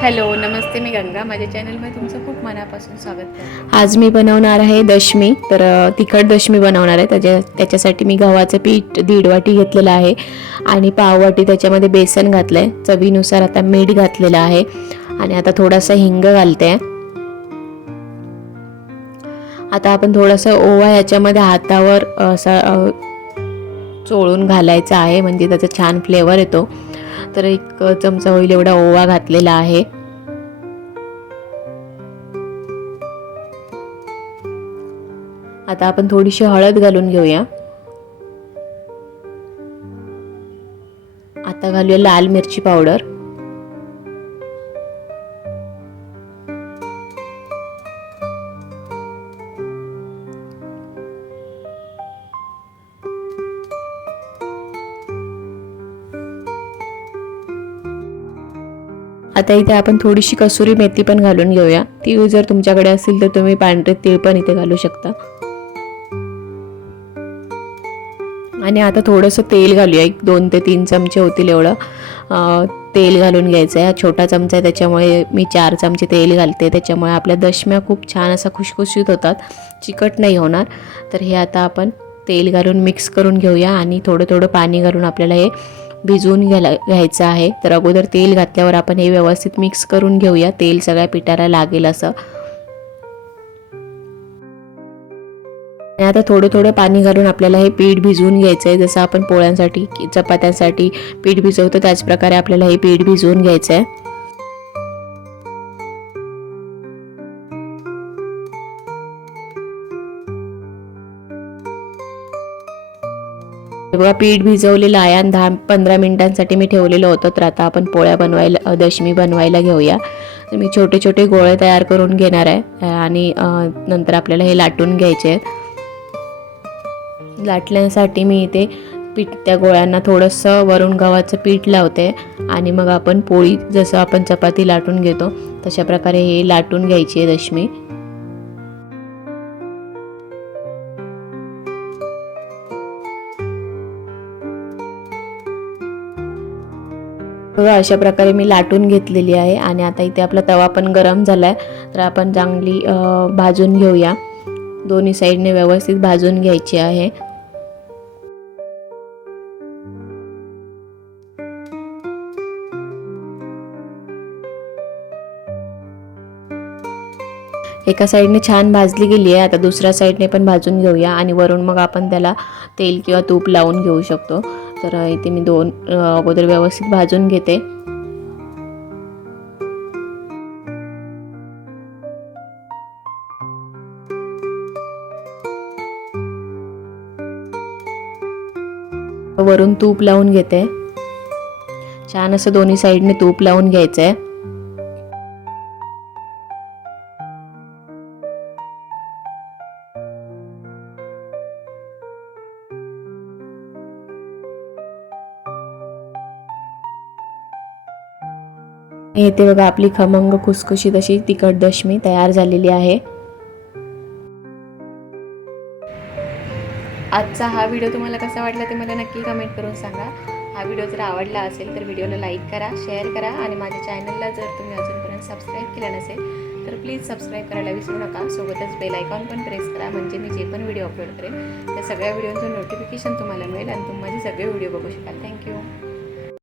Hello नमस्ते, मी गंगा. माझ्या चॅनलमध्ये तुमचं खूप मनापासून स्वागत करते. आज मी बनवणार आहे दशमी. तर तिखट दशमी बनवणार आहे. त्याच्यासाठी मी गव्हाचं पीठ 1.5 वाटी घेतलेलं आहे आणि पाव वाटी त्याच्यामध्ये बेसन घातलं आहे. चवीनुसार आता मीठ घातलेलं आहे आणि आता थोडासा हिंग घालते. आता आपण थोडासा ओवा याच्यामध्ये हातावर असा चोळून घालायचा आहे, म्हणजे त्याचा छान फ्लेवर येतो. तर 1 चमचा होईल एवढा ओवा घातलेला आहे. आता आपण थोडीशी हळद घालून घेऊया. आता घालूया लाल मिरची पावडर. आता इथे आपण थोडीशी कसुरी मेथी पण घालून घेऊया. ती जर तुमच्याकडे असेल तर तुम्ही पांढरे तीळ पण इथे घालू शकता. आणि आता थोडंसं तेल घालूया. 2 ते 3 चमचे होतील एवढं तेल घालून घ्यायचं आहे. हा छोटा चमचा आहे त्याच्यामुळे मी 4 चमचे तेल घालते. त्याच्यामुळे आपल्या दशम्या खूप छान असा खुशखुशीत होतात, चिकट नाही होणार. तर हे आता आपण तेल घालून मिक्स करून घेऊया आणि थोडं थोडं पाणी घालून आपल्याला हे भिजवून घ्यायचं आहे. तर अगोदर तेल घातल्यावर आपण हे व्यवस्थित मिक्स करून घेऊया, तेल सगळ्या पिठाला लागेल असं. आता थोडं थोडं पाणी घालून आपल्याला हे पीठ भिजवून घ्यायचं आहे. जसं आपण पोळ्यांसाठी चपात्यांसाठी पीठ भिजवतो त्याच प्रकारे आपल्याला हे पीठ भिजवून घ्यायचं आहे. बघा पीठ भिजवलेलं आहे आणि 10-15 मिनिटांसाठी मी ठेवलेलं होतं. तर आता आपण पोळ्या बनवायला दशमी बनवायला घेऊया. तर मी छोटे छोटे गोळे तयार करून घेणार आहे आणि नंतर आपल्याला हे लाटून घ्यायचे आहेत. लाटण्यासाठी मी इथे त्या गोळ्यांना थोडंसं वरून गव्हाचं पीठ लावते आणि मग आपण पोळी जसं आपण चपाती लाटून घेतो तशा प्रकारे हे लाटून घ्यायची आहे दशमी. बघा अशा प्रकारे मी लाटून घेतलेली आहे आणि आता इथे आपला तवा पण गरम झाला आहे. तर आपण चांगली भाजून घेऊया. दोन्ही साईडने व्यवस्थित भाजून घ्यायची आहे. एका साईडने छान भाजली गेली आहे. आता दुसऱ्या साईडने पण भाजून घेऊया आणि वरून मग आपण त्याला तेल किंवा तूप लावून घेऊ शकतो. तर इथे मी अगोदर व्यवस्थित भाजून घेते. वरून तूप लावून घेते. छान असं दोन्ही साईडने तूप लावून घ्यायचं आहे. इथे बघा आपली खमंग खुसखुशीत अशी तिखट दशमी तयार झालेली आहे. आजचा हा व्हिडिओ तुम्हाला कसा वाटला ते मला नक्की कमेंट करून सांगा. हा व्हिडिओ जर आवडला असेल तर व्हिडिओला लाईक करा, शेअर करा आणि माझ्या चॅनलला जर तुम्ही अजूनपर्यंत सबस्क्राईब केलं नसेल तर प्लीज सबस्क्राईब करायला विसरू नका. सोबतच बेल आयकॉन पण प्रेस करा, म्हणजे मी जे पण व्हिडिओ अपलोड करेन त्या सगळ्या व्हिडिओचं नोटिफिकेशन तुम्हाला मिळेल आणि तुम्ही माझे सगळे व्हिडिओ बघू शकाल. थँक्यू.